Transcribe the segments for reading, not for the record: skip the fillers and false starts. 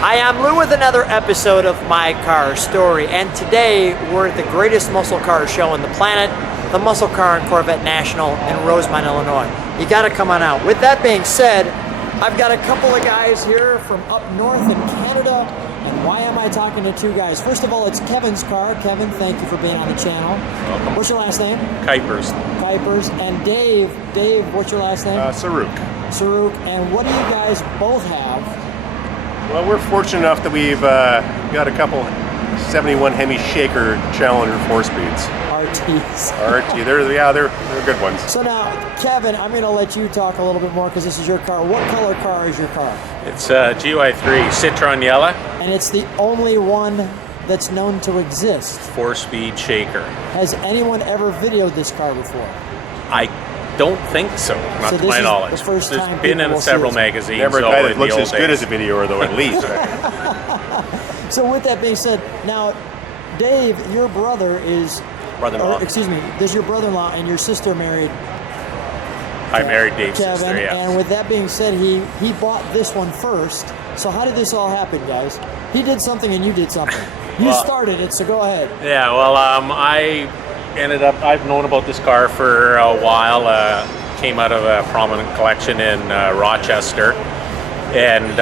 Hi, I'm Lou with another episode of My Car Story, and today we're at the greatest muscle car show on the planet, the Muscle Car and Corvette National in Rosemont, Illinois. You gotta come on out. With that being said, I've got a couple of guys here from up north in Canada, and why am I talking to two guys? First of all, it's Kevin's car. Kevin, thank you for being on the channel. Welcome. What's your last name? Kuypers. Kuypers. And Dave, what's your last name? Saruk. Saruk. And what do you guys both have? Well, we're fortunate enough that we've got a couple 71 Hemi Shaker Challenger 4-speeds. RTs. RT, they're good ones. So now, Kevin, I'm going to let you talk a little bit more because this is your car. What color car is your car? It's a GY3 Citron Yella. And it's the only one that's known to exist. 4-speed shaker. Has anyone ever videoed this car before? I don't think so, not to my knowledge. The first time There's been in several magazines. Never a guy that looks as good as a videoer, though, at least. So with that being said, now, Dave, your brother is... Brother-in-law. Excuse me, does your brother-in-law and your sister married... I married Dave's Kevin, sister, yeah. And with that being said, he bought this one first. So how did this all happen, guys? He did something and you did something. You started it, so go ahead. Yeah, well, I've known about this car for a while. Came out of a prominent collection in Rochester. And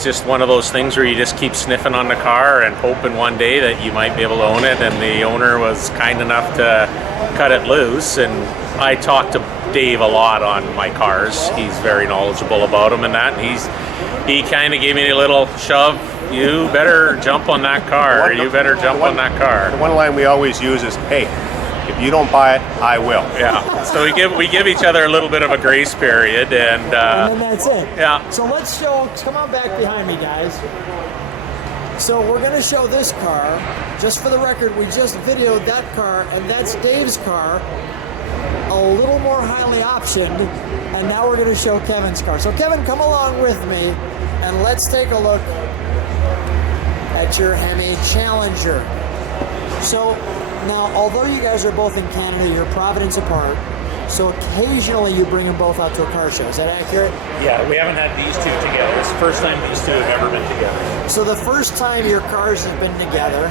just one of those things where you just keep sniffing on the car and hoping one day that you might be able to own it. And the owner was kind enough to cut it loose. And I talked to Dave a lot on my cars. He's very knowledgeable about them and that. And he kind of gave me a little shove. You better jump on that car. You better jump on that car. The one line we always use is, hey, if you don't buy it, I will. Yeah. So we give each other a little bit of a grace period, and then that's it. Yeah. So let's show. Come on back behind me, guys. So we're going to show this car. Just for the record, we just videoed that car, and that's Dave's car, a little more highly optioned. And now we're going to show Kevin's car. So Kevin, come along with me, and let's take a look at your Hemi Challenger. So now, although you guys are both in Canada, you're Providence apart, so occasionally you bring them both out to a car show. Is that accurate? Yeah, we haven't had these two together. It's the first time these two have ever been together. So the first time your cars have been together,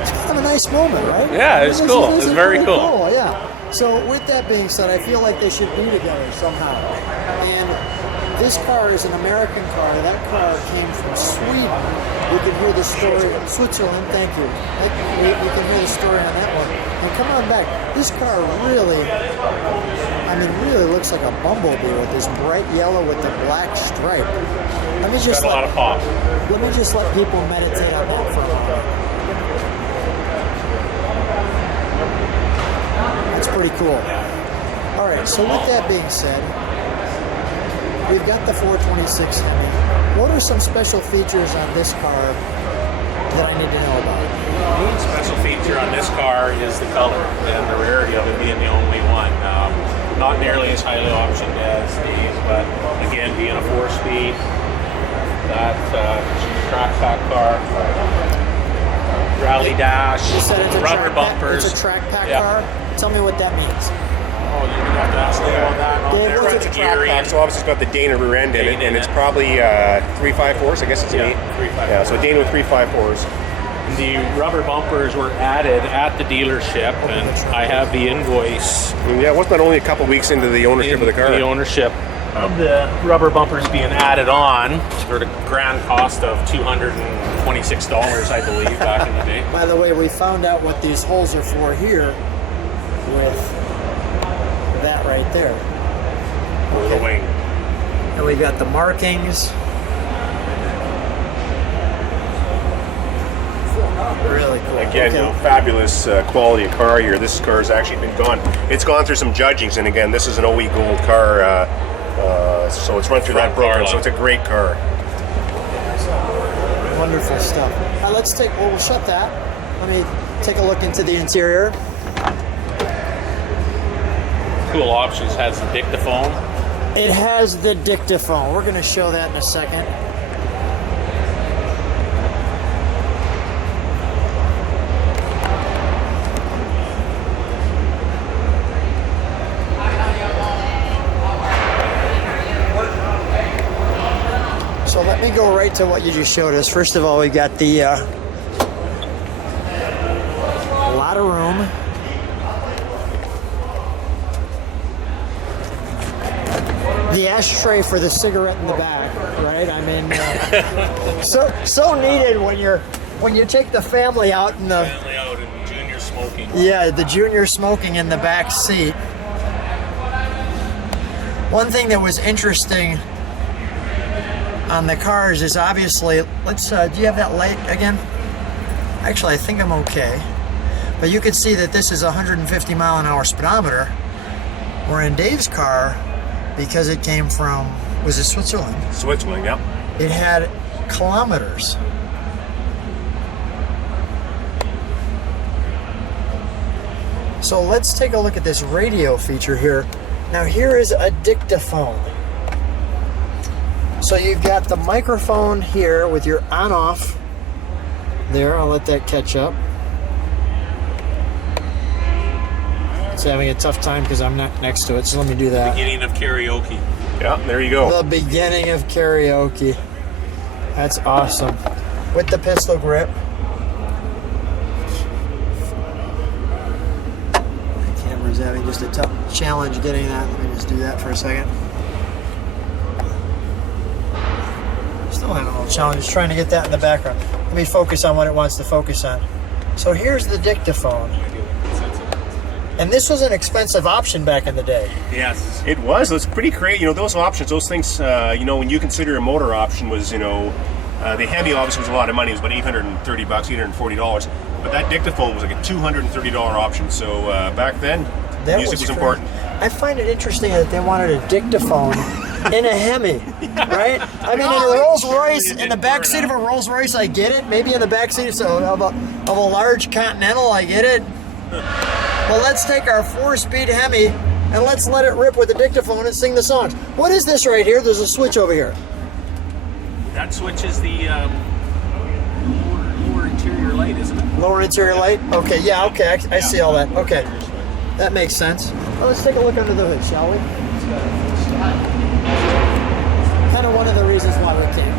it's kind of a nice moment, right? Yeah, it's cool. It's very cool. Yeah. So with that being said, I feel like they should be together somehow. And this car is an American car. That car came from Sweden. You can hear the story. Switzerland, thank you. You can hear the story on that one. And come on back. This car really looks like a bumblebee with this bright yellow with the black stripe. Let me just Got a lot of pop. Let me just let people meditate on that for a moment. That's pretty cool. All right, so with that being said, we've got the 426 Hemi. What are some special features on this car that I need to know about? The main special feature on this car is the color and the rarity of it being the only one. Not nearly as highly optioned as these, but again, being a 4-speed, that track pack car, rally dash, rubber bumpers. It's a track pack car? Tell me what that means. Oh, you have to ask me about that. Dave, what's a track pack? So obviously it's got the Dana rear end in it, and it's probably 3.5/4s. I guess it's an 8. 3.5. Yeah, so Dana with 3.5/4s. The rubber bumpers were added at the dealership, and I have the invoice. Yeah, it wasn't only a couple weeks into the ownership of the car. The ownership of the rubber bumpers being added on for the grand cost of $226, I believe, back in the day. By the way, we found out what these holes are for here with that right there. For the wing. And we've got the markings. Really cool. Again, fabulous quality of car here. This car's actually been it's gone through some judgings, and again, this is an OE Gold car, so it's run through that program, so it's a great car. Wonderful stuff. We'll shut that. Let me take a look into the interior. Cool options, has the dictaphone. It has the dictaphone. We're going to show that in a second. So let me go right to what you just showed us. First of all, we got the a lot of room. The ashtray for the cigarette in the back, right? I mean, so needed when you take the family out in the junior smoking. Yeah, the junior smoking in the back seat. One thing that was interesting on the cars is obviously, let's, do you have that light again? Actually, I think I'm okay. But you can see that this is a 150 mile an hour speedometer, where in Dave's car, because it came from, was it Switzerland? Switzerland, yeah. It had kilometers. So let's take a look at this radio feature here. Now here is a dictaphone. So you've got the microphone here with your on-off. There, I'll let that catch up. It's having a tough time because I'm not next to it, so let me do that. Beginning of karaoke. Yeah, there you go. The beginning of karaoke. That's awesome. With the pistol grip. The camera's having just a tough challenge getting that. Let me just do that for a second. Still having a little challenge trying to get that in the background. Let me focus on what it wants to focus on. So here's the dictaphone. And this was an expensive option back in the day. Yes. It was. It's pretty great. You know, those options, those things, you know, when you consider a motor option was, you know, the Hemi obviously was a lot of money. It was about $830, $840. But that dictaphone was like a $230 option. So back then, That music was important. I find it interesting that they wanted a dictaphone in a Hemi, right? I mean, in a Rolls Royce, in the back seat of a Rolls Royce, I get it. Maybe in the back seat of a large Continental, I get it. Well, let's take our 4-speed Hemi and let's let it rip with the dictaphone and sing the songs. What is this right here? There's a switch over here. That switch is the lower interior light, isn't it? Lower interior light? Okay, yeah, okay, I see all that. Okay, that makes sense. Well, let's take a look under the hood, shall we? Kind of one of the reasons why we came.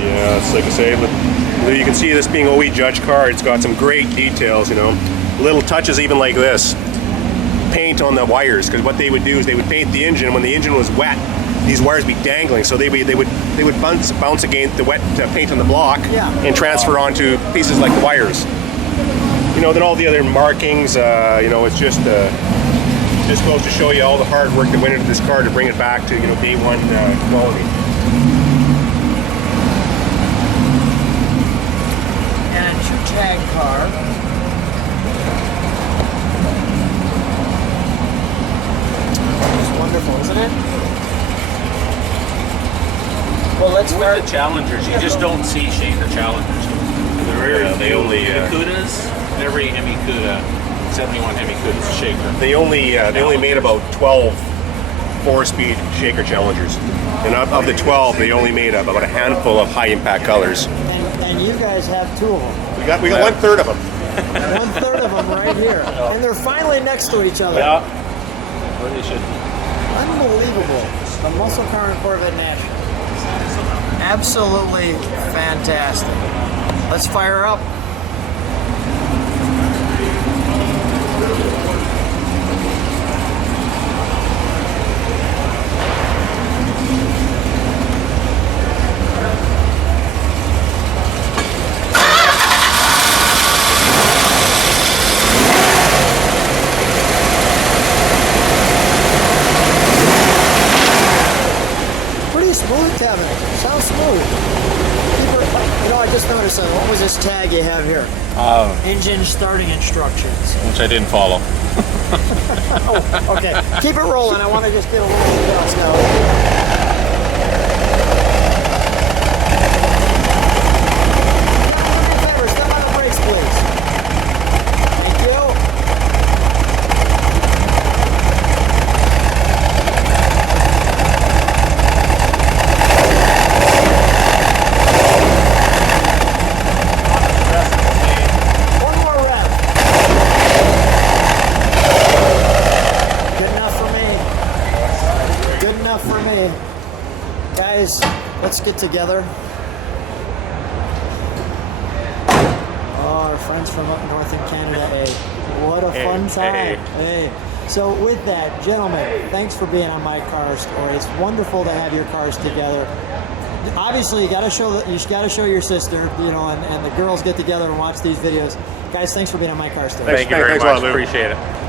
Yeah, it's like I say, you can see this being OE Judge car. It's got some great details, you know. Little touches even like this. Paint on the wires, because what they would do is they would paint the engine. When the engine was wet, these wires would be dangling, so they would bounce against the wet paint on the block and transfer onto pieces like the wires. You know, then all the other markings, you know, it's just goes to show you all the hard work that went into this car to bring it back to, you know, day one quality. Tag car. It's wonderful, isn't it? Well, let's start. With the Challengers, you just don't see shaker Challengers. They only Cudas. Every Hemi Cuda, 71 Hemi Cuda is a shaker. They only made about 12 4-speed shaker Challengers, and of the 12, they only made about a handful of high-impact colors. And you guys have 2 of them. We got 1/3 of them. 1/3 of them right here, and they're finally next to each other. Yeah. Where they should be. Unbelievable. The muscle car and Corvette National. Absolutely fantastic. Let's fire up. Sounds smooth. You know, I just noticed what was this tag you have here? Engine starting instructions. Which I didn't follow. Oh, okay. Keep it rolling. I want to just get a little details now. Step on the brakes, please. Thank you. enough for me. Guys, let's get together. Oh, our friends from up north in Canada, hey. What a fun time. Hey. So with that, gentlemen, thanks for being on My Car Story. It's wonderful to have your cars together. Obviously, you got to show your sister, you know, and the girls get together and watch these videos. Guys, thanks for being on My Car Story. Thank you very Thanks a lot, much. Lou. Appreciate it.